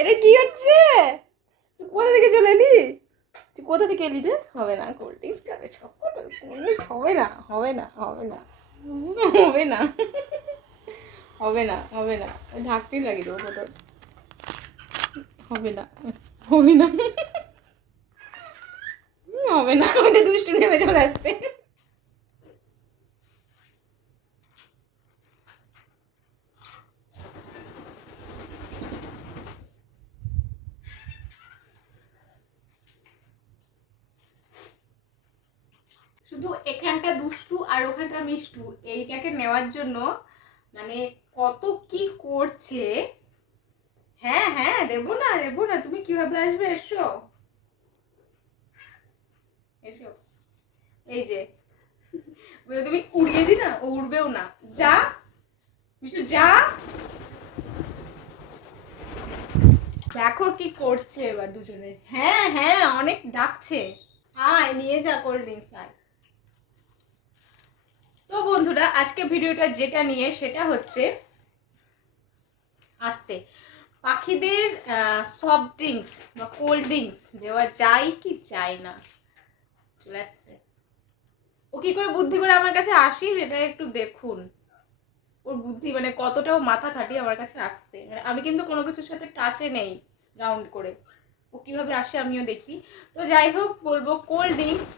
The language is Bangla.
এটা কি হচ্ছে? তুই কোথা থেকে চলে এলি? তুই কোথা থেকে এলি রে? হবে না, কোল্ড ড্রিঙ্কস খাবে, হবে না, হবে না, হবে না, হবে না, হবে না, হবে না, ঢাকতেই লাগিয়ে দেবো তোর। হবে না, হবে না, হবে না, আমাদের দুষ্টু নেমে চলে আসছে। শুধু এখানটা দুষ্টু আর ওখানটা মিষ্টু, এইটাকে নেওয়ার জন্য মানে কত কি করছে। হ্যাঁ হ্যাঁ, দেবো না, দেবো না, তুমি কিভাবে আসবে? এসো, এসো। এই যে তুমি উড়িয়ে দি না, ও উড়বেও না। যা মিষ্টু, যা। দেখো কি করছে এবার দুজনে। হ্যাঁ হ্যাঁ, অনেক ডাকছে। আয় নিয়ে যা কোল্ড ড্রিঙ্কস, আয়। তো বন্ধুরা, আজকে ভিডিওটা যেটা নিয়ে সেটা হচ্ছে আসছে পাখিদের সফট ড্রিঙ্কস বা কোল্ড ড্রিঙ্কস দেওয়া যায় কি যায় না। চলে আসছে। ও কি করে বুদ্ধি করে আমার কাছে আসি সেটা একটু দেখুন। ওর বুদ্ধি মানে কতটাও মাথা খাটিয়ে আমার কাছে আসছে। মানে আমি কিন্তু কোনো কিছুর সাথে টাচে নেই রাউন্ড করে। ও কিভাবে আসে আমিও দেখি। তো যাই হোক, বলবো কোল্ড ড্রিঙ্কস